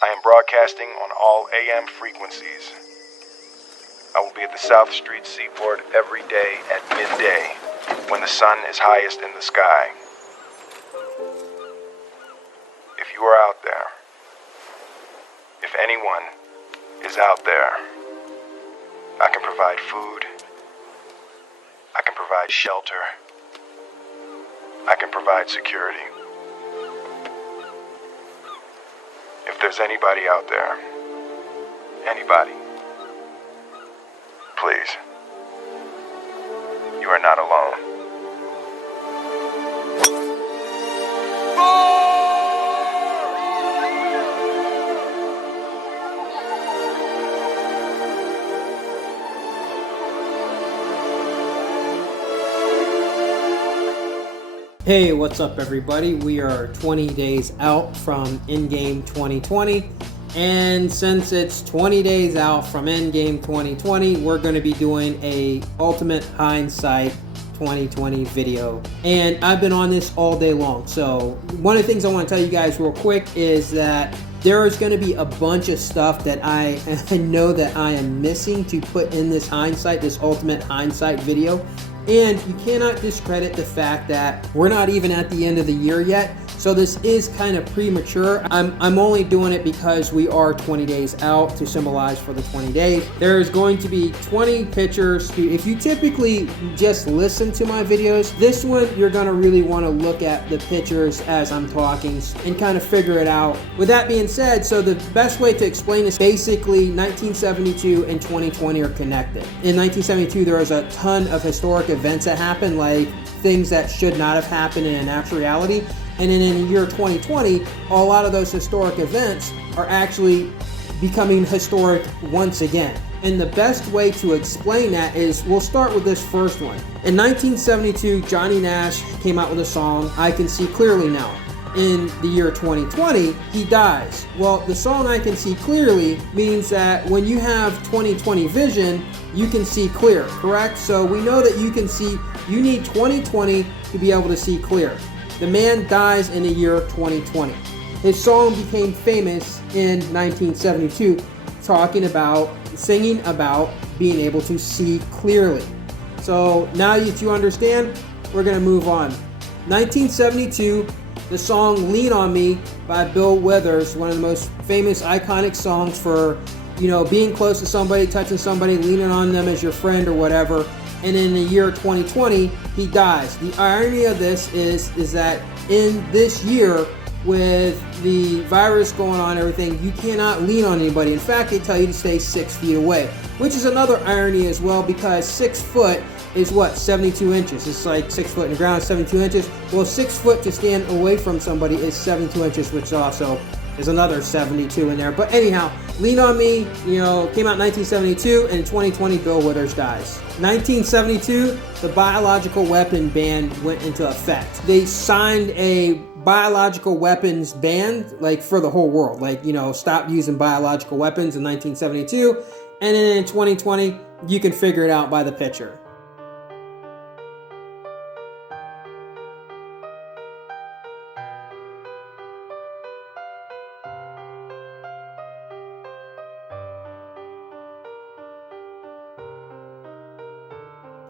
I am broadcasting on all AM frequencies. I will be at the South Street Seaport every day at midday, when the sun is highest in the sky. If you are out there, if anyone is out there, I can provide food, I can provide shelter, I can provide security. If there's anybody out there, anybody, please, you are not alone. Hey, what's up everybody? We are 20 days out from Endgame 2020, and since it's 20 days out from Endgame 2020, we're going to be doing a Ultimate Hindsight 2020 video, and I've been on this all day long. So one of the things I want to tell you guys real quick is that there is going to be a bunch of stuff that I know that I am missing to put in this Ultimate Hindsight video. And you cannot discredit the fact that we're not even at the end of the year yet. So this is kind of premature. I'm only doing it because we are 20 days out to symbolize for the 20 days. There's going to be 20 pictures. If you typically just listen to my videos, this one you're gonna really wanna look at the pictures as I'm talking and kind of figure it out. With that being said, so the best way to explain this, basically 1972 and 2020 are connected. In 1972, there was a ton of historic events that happened, like things that should not have happened in a natural reality. And then in the year 2020, a lot of those historic events are actually becoming historic once again. And the best way to explain that is, we'll start with this first one. In 1972, Johnny Nash came out with a song, I Can See Clearly Now. In the year 2020, he dies. Well, the song I Can See Clearly means that when you have 2020 vision, you can see clear, correct? So we know that you need 2020 to be able to see clear. The man dies in the year 2020. His song became famous in 1972, singing about being able to see clearly. So now that you understand, we're gonna move on. 1972, the song Lean On Me by Bill Withers, one of the most famous iconic songs for, being close to somebody, touching somebody, leaning on them as your friend or whatever. And in the year 2020, he dies. The irony of this is that in this year, with the virus going on and everything, you cannot lean on anybody. In fact, they tell you to stay 6 feet away, which is another irony as well, because 6 foot is what, 72 inches. It's like 6 foot in the ground, 72 inches. Well, 6 foot to stand away from somebody is 72 inches, which also is another 72 in there. But anyhow, Lean On Me, came out in 1972, and in 2020, Bill Withers dies. 1972, the biological weapon ban went into effect. They signed a biological weapons ban, for the whole world. Stop using biological weapons in 1972. And then in 2020, you can figure it out by the picture.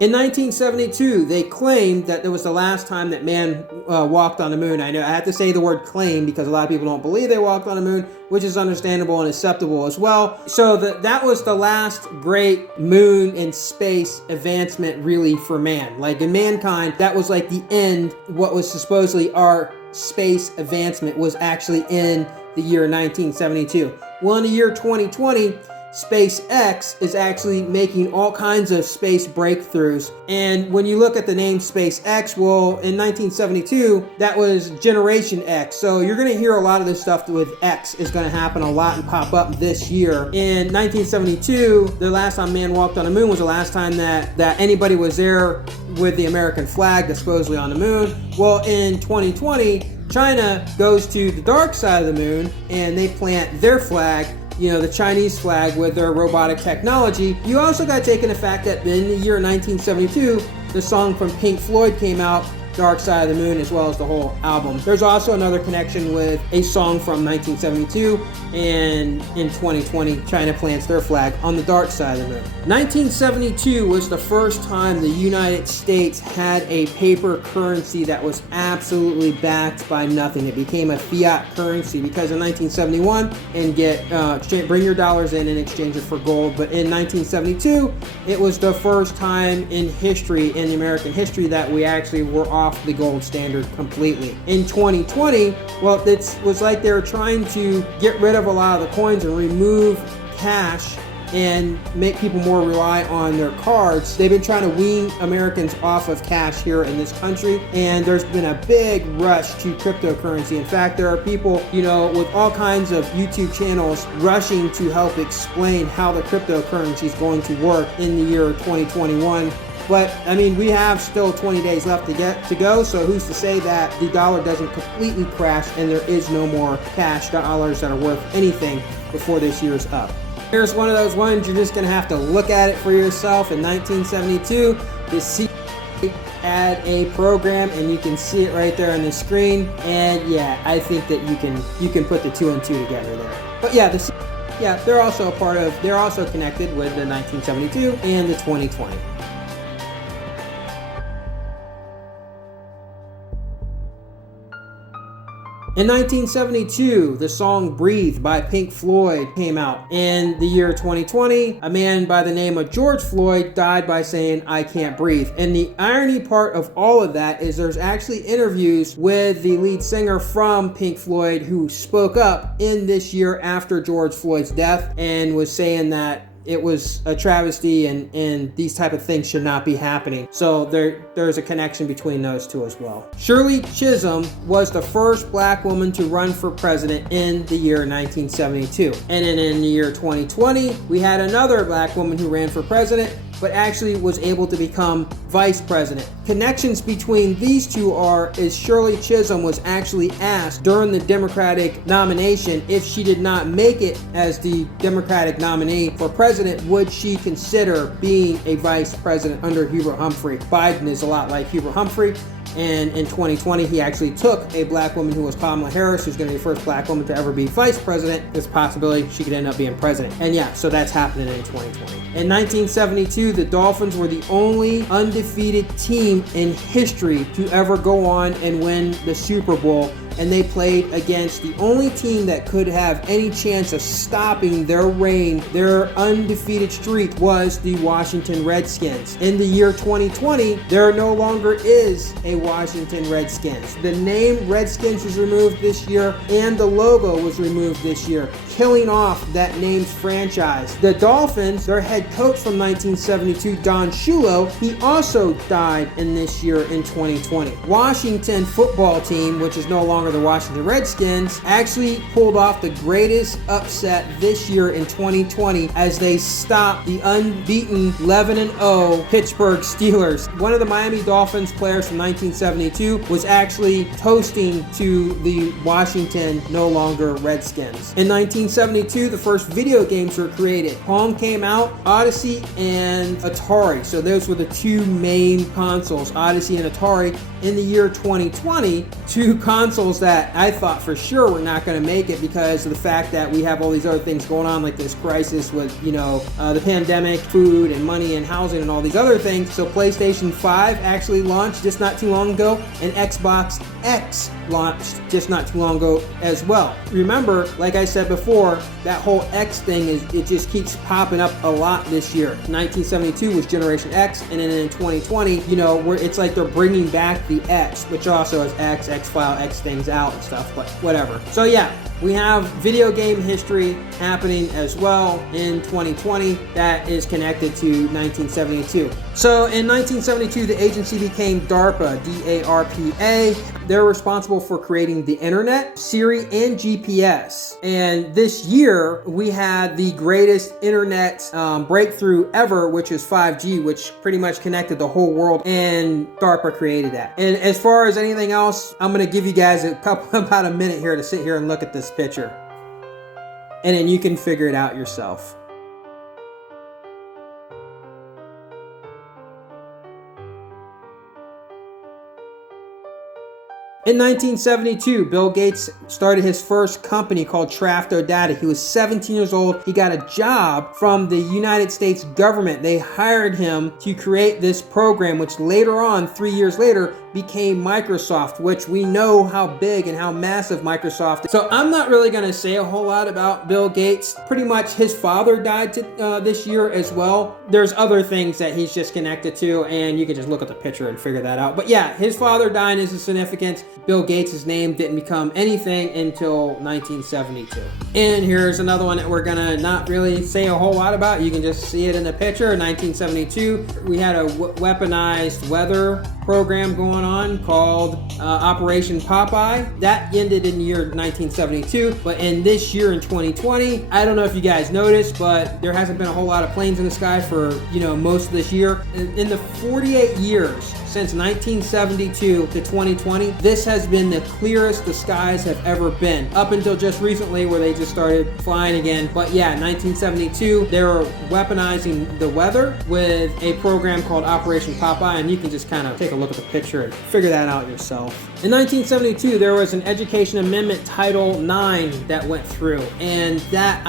In 1972, they claimed that it was the last time that man walked on the moon. I know I have to say the word claim because a lot of people don't believe they walked on the moon, which is understandable and acceptable as well. So that was the last great moon and space advancement really for man. In mankind, that was the end. What was supposedly our space advancement was actually in the year 1972. Well, in the year 2020, SpaceX is actually making all kinds of space breakthroughs. And when you look at the name SpaceX, well, in 1972, that was Generation X. So you're going to hear a lot of this stuff with X is going to happen a lot and pop up this year. In 1972, the last time man walked on the moon was the last time that anybody was there with the American flag that's supposedly on the moon. Well, in 2020, China goes to the dark side of the moon and they plant their flag, the Chinese flag, with their robotic technology. You also got to take into fact that in the year 1972, the song from Pink Floyd came out Dark Side of the Moon, as well as the whole album. There's also another connection with a song from 1972, and in 2020, China plants their flag on the dark side of the moon. 1972 was the first time the United States had a paper currency that was absolutely backed by nothing. It became a fiat currency because in 1971, and bring your dollars in and exchange it for gold. But in 1972, it was the first time in history, in the American history, that we actually were off the gold standard completely. In 2020, well, it was like they were trying to get rid of a lot of the coins and remove cash and make people more rely on their cards. They've been trying to wean Americans off of cash here in this country, and there's been a big rush to cryptocurrency. In fact, there are people, with all kinds of YouTube channels rushing to help explain how the cryptocurrency is going to work in the year 2021. But I mean, we have still 20 days left to go, so who's to say that the dollar doesn't completely crash and there is no more cash dollars that are worth anything before this year is up. Here's one of those ones you're just going to have to look at it for yourself. In 1972, the CIA had a program, and you can see it right there on the screen. And yeah, I think that you can put the two and two together there. But yeah, they're also connected with the 1972 and the 2020. In 1972, the song Breathe by Pink Floyd came out. In the year 2020, a man by the name of George Floyd died by saying, "I can't breathe." And the irony part of all of that is there's actually interviews with the lead singer from Pink Floyd who spoke up in this year after George Floyd's death and was saying that it was a travesty and these type of things should not be happening. So there's a connection between those two as well. Shirley Chisholm was the first black woman to run for president in the year 1972. And then in the year 2020, we had another black woman who ran for president, but actually was able to become vice president. Connections between these two is Shirley Chisholm was actually asked during the Democratic nomination if she did not make it as the Democratic nominee for president, would she consider being a vice president under Hubert Humphrey? Biden is a lot like Hubert Humphrey. And in 2020, he actually took a black woman who was Kamala Harris, who's going to be the first black woman to ever be vice president. There's a possibility she could end up being president. And yeah, so that's happening in 2020. In 1972, the Dolphins were the only undefeated team in history to ever go on and win the Super Bowl. And they played against the only team that could have any chance of stopping their reign, their undefeated streak, was the Washington Redskins. In the year 2020, there no longer is a Washington Redskins. The name Redskins was removed this year, and the logo was removed this year, killing off that name's franchise. The Dolphins, their head coach from 1972, Don Shula, he also died in this year in 2020. Washington football team, which is no longer the Washington Redskins, actually pulled off the greatest upset this year in 2020 as they stopped the unbeaten 11-0 Pittsburgh Steelers. One of the Miami Dolphins players from 1972 was actually toasting to the Washington no longer Redskins. In 1972, the first video games were created. Pong came out, Odyssey and Atari. So those were the two main consoles, Odyssey and Atari. In the year 2020, two consoles that I thought for sure were not going to make it because of the fact that we have all these other things going on, like this crisis with, the pandemic, food and money and housing and all these other things. So PlayStation 5 actually launched just not too long ago, and Xbox X launched just not too long ago as well. Remember, like I said before, that whole X thing it just keeps popping up a lot this year. 1972 was Generation X, and then in 2020, it's like they're bringing back the X, which also has X-File, X things out and stuff, but whatever. So yeah, we have video game history happening as well in 2020 that is connected to 1972. So in 1972, the agency became DARPA, D-A-R-P-A. They're responsible for creating the internet, Siri, and GPS. And this year, we had the greatest internet breakthrough ever, which is 5G, which pretty much connected the whole world, and DARPA created that. And as far as anything else, I'm going to give you guys about a minute here to sit here and look at this picture. And then you can figure it out yourself. In 1972, Bill Gates started his first company called Trafto Data. He was 17 years old. He got a job from the United States government. They hired him to create this program, which later on, 3 years later, became Microsoft, which we know how big and how massive Microsoft is. So I'm not really going to say a whole lot about Bill Gates. Pretty much his father died this year as well. There's other things that he's just connected to, and you can just look at the picture and figure that out. But yeah, his father died is a significance. Bill Gates' name didn't become anything until 1972. And here's another one that we're gonna not really say a whole lot about. You can just see it in the picture. In 1972, we had a weaponized weather program going on called Operation Popeye. That ended in the year 1972, but in this year in 2020, I don't know if you guys noticed, but there hasn't been a whole lot of planes in the sky for, most of this year. In the 48 years since 1972 to 2020, this has been the clearest the skies have ever been, up until just recently where they just started flying again. But yeah, 1972, they were weaponizing the weather with a program called Operation Popeye, and you can just kind of take a look at the picture and figure that out yourself. In 1972, there was an Education Amendment Title IX that went through, and that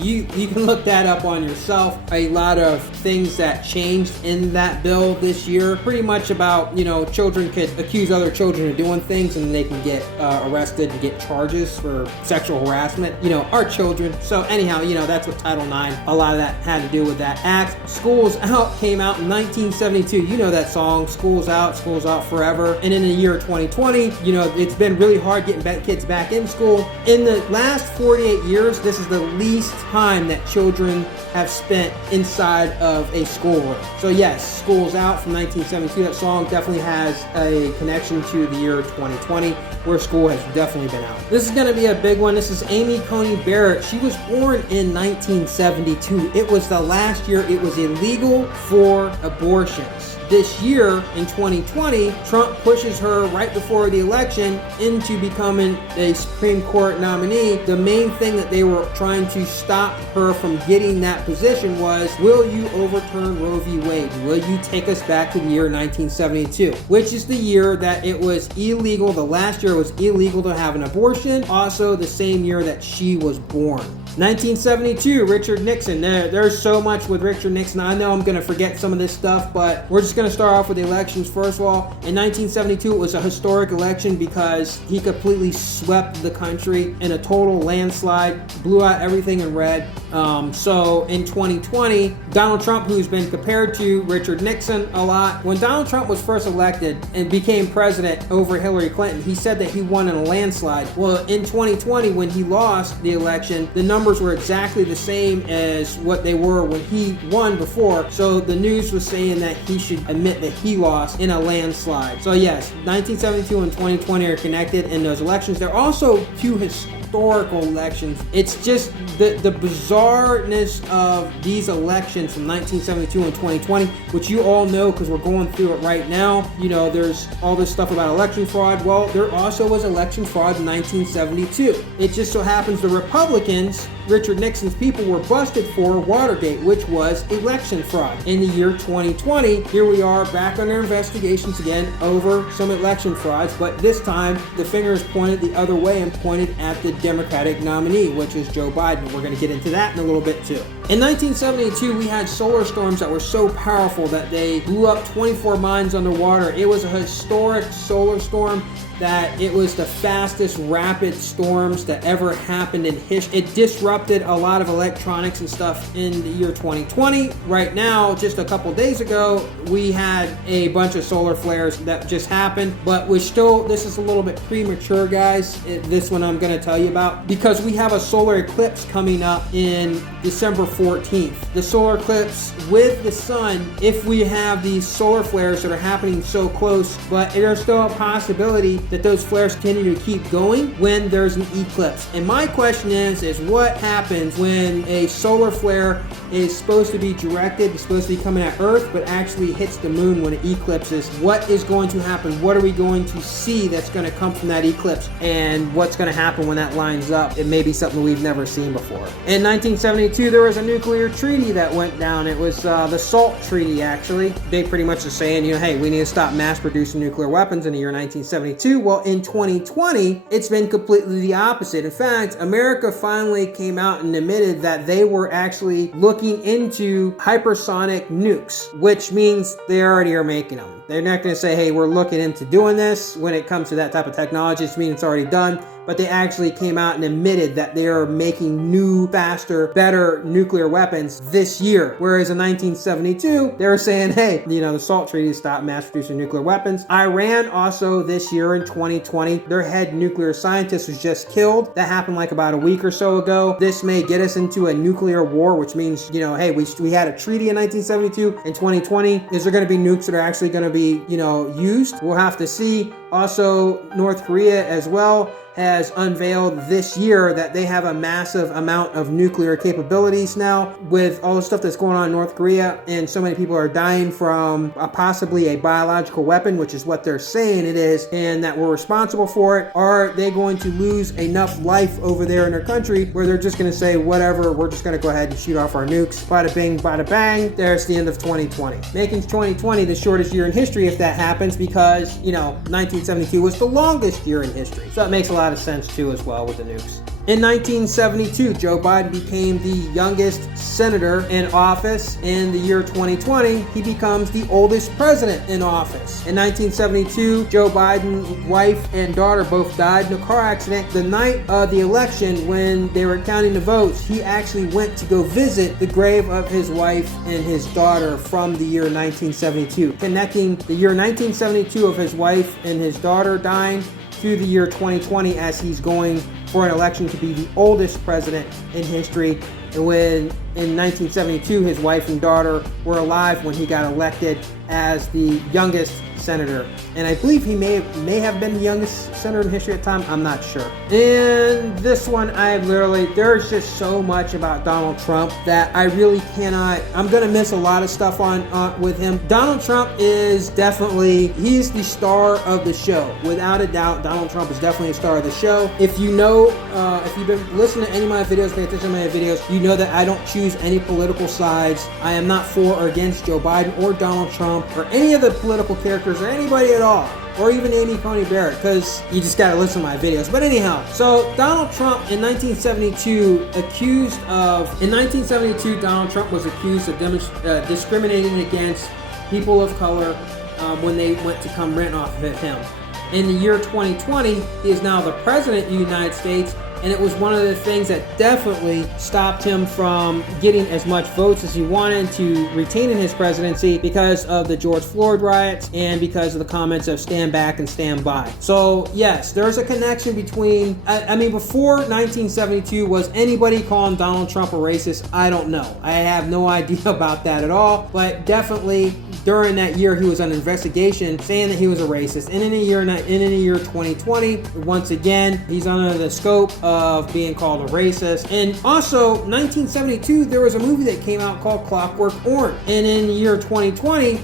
you can look that up on yourself. A lot of things that changed in that bill this year, pretty much about, children could accuse other children of doing things and they can get arrested and get charges for sexual harassment, our children. So anyhow, that's what Title IX, a lot of that had to do with that act. Schools Out came out in 1972. You know that song, Schools Out Forever. And in the year 2020, it's been really hard getting kids back in school. In the last 48 years, this is the least time that children have spent inside of a schoolroom. So yes, Schools Out from 1972, that song definitely has a connection to the year 2020, where school has definitely been out. This is going to be a big one. This is Amy Coney Barrett. She was born in 1972. It was the last year it was illegal for abortions. This year, in 2020, Trump pushes her right before the election into becoming a Supreme Court nominee. The main thing that they were trying to stop her from getting that position was, will you overturn Roe v. Wade? Will you take us back to the year 1972, which is the year that it was illegal. The last year it was illegal to have an abortion. Also the same year that she was born. 1972, Richard Nixon. There's so much with Richard Nixon. I know I'm going to forget some of this stuff, but we're just going to start off with the elections. First of all, in 1972, it was a historic election because he completely swept the country in a total landslide, blew out everything in red. So in 2020, Donald Trump, who's been compared to Richard Nixon a lot, when Donald Trump was first elected and became president over Hillary Clinton, he said that he won in a landslide. Well, in 2020, when he lost the election, the numbers were exactly the same as what they were when he won before. So the news was saying that he should admit that he lost in a landslide. So yes, 1972 and 2020 are connected in those elections. They're also two historical elections. It's just the bizarreness of these elections from 1972 and 2020, which you all know because we're going through it right now. There's all this stuff about election fraud. Well, there also was election fraud in 1972. It just so happens the Republicans, Richard Nixon's people, were busted for Watergate, which was election fraud. In the year 2020, here we are back under investigations again over some election frauds, but this time the finger is pointed the other way and pointed at the Democratic nominee, which is Joe Biden. We're going to get into that in a little bit too. In 1972, we had solar storms that were so powerful that they blew up 24 mines underwater. It was a historic solar storm that it was the fastest rapid storms that ever happened in history. It disrupted a lot of electronics and stuff in the year 2020. Right now, just a couple days ago, we had a bunch of solar flares that just happened, but this is a little bit premature, guys. This one I'm going to tell you about, because we have a solar eclipse coming up in December 14th. The solar eclipse with the sun, if we have these solar flares that are happening so close, but there's still a possibility that those flares continue to keep going when there's an eclipse. And my question is what happens when a solar flare is supposed to be directed, it's supposed to be coming at Earth, but actually hits the moon when it eclipses? What is going to happen? What are we going to see that's going to come from that eclipse? And what's going to happen when that lines up? It may be something we've never seen before. In 1972, there was a nuclear treaty that went down. It was the SALT Treaty, actually. They pretty much are saying, hey, we need to stop mass producing nuclear weapons in the year 1972. Well, in 2020, it's been completely the opposite. In fact, America finally came out and admitted that they were actually looking into hypersonic nukes, which means they already are making them. They're not going to say, hey, we're looking into doing this when it comes to that type of technology. It means it's already done. But they actually came out and admitted that they are making new, faster, better nuclear weapons this year. Whereas in 1972, they were saying, hey, the SALT Treaty stopped mass producing nuclear weapons. Iran also this year in 2020, their head nuclear scientist was just killed. That happened like about a week or so ago. This may get us into a nuclear war, which means, hey, we had a treaty in 1972. In 2020, is there going to be nukes that are actually going to be, used? We'll have to see. Also, North Korea as well has unveiled this year that they have a massive amount of nuclear capabilities now. With all the stuff that's going on in North Korea and so many people are dying from possibly a biological weapon, which is what they're saying it is, and that we're responsible for it, are they going to lose enough life over there in their country where they're just going to say, whatever, we're just going to go ahead and shoot off our nukes, bada bing, bada bang, there's the end of 2020. Making 2020 the shortest year in history if that happens, because 1972 was the longest year in history. So it makes a lot of sense too as well with the nukes. In 1972, Joe Biden became the youngest senator in office. In the year 2020, he becomes the oldest president in office. In 1972, Joe Biden's wife and daughter both died in a car accident. The night of the election, when they were counting the votes, he actually went to go visit the grave of his wife and his daughter from the year 1972, connecting the year 1972 of his wife and his daughter dying to the year 2020 as he's going for an election to be the oldest president in history. And when in 1972 his wife and daughter were alive when he got elected as the youngest senator. And I believe he may have been the youngest senator in history at the time. I'm not sure. And this one, there's just so much about Donald Trump that I really cannot, I'm going to miss a lot of stuff on with him. Donald Trump is he's the star of the show. Without a doubt, Donald Trump is definitely a star of the show. If you know, if you've been listening to any of my videos, pay attention to my videos, you know that I don't choose any political sides. I am not for or against Joe Biden or Donald Trump or any of the political characters or anybody at all, or even Amy Coney Barrett, because you just gotta listen to my videos. But anyhow, so Donald Trump in 1972 Donald Trump was accused of discriminating against people of color when they went to come rent off of him. In the year 2020, he is now the president of the United States, and it was one of the things that definitely stopped him from getting as much votes as he wanted to retain in his presidency because of the George Floyd riots and because of the comments of stand back and stand by. So yes, there's a connection between, before 1972, was anybody calling Donald Trump a racist? I don't know. I have no idea about that at all, but definitely during that year he was on investigation saying that he was a racist. And in the year 2020, once again, he's under the scope of being called a racist. And also, 1972, there was a movie that came out called Clockwork Orange. And in the year 2020,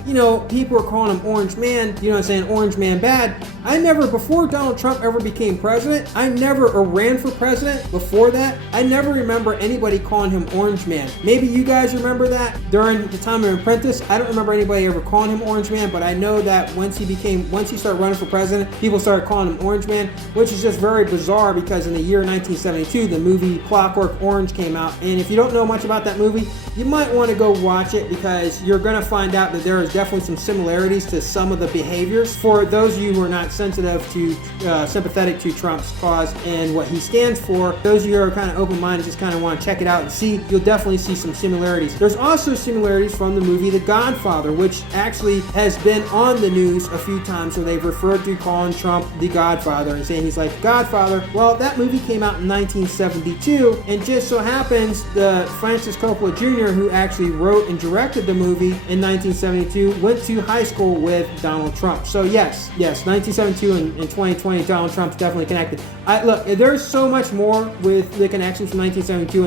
people were calling him Orange Man, saying Orange Man bad. Before Donald Trump ever became president, I never ran for president before that. I never remember anybody calling him Orange Man. Maybe you guys remember that during the time of Apprentice. I don't remember anybody ever calling him Orange Man, but I know that once he started running for president, people started calling him Orange Man, which is just very bizarre because in the year 1972, the movie Clockwork Orange came out. And if you don't know much about that movie, you might want to go watch it because you're going to find out that there is definitely some similarities to some of the behaviors. For those of you who are not sympathetic to Trump's cause and what he stands for, those of you who are kind of open-minded, just kind of want to check it out and see, you'll definitely see some similarities. There's also similarities from the movie The Godfather, which actually has been on the news a few times where they've referred to calling Trump the Godfather and saying he's like Godfather. Well, that movie came out in 1972, and just so happens the Francis Coppola Jr., who actually wrote and directed the movie in 1972, went to high school with Donald Trump. So yes, 1972 and 2020, Donald Trump's definitely connected. Look, there's so much more with the connections from 1972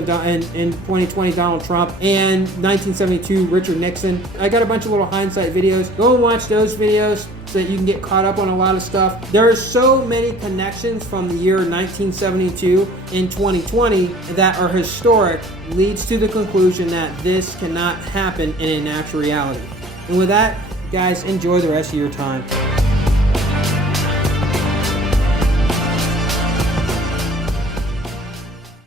and 2020 Donald Trump and 1972 Richard Nixon. I got a bunch of little hindsight videos. Go and watch those videos. so that you can get caught up on a lot of stuff. There are so many connections from the year 1972 and 2020 that are historic, leads to the conclusion that this cannot happen in a natural reality. And with that, guys, enjoy the rest of your time.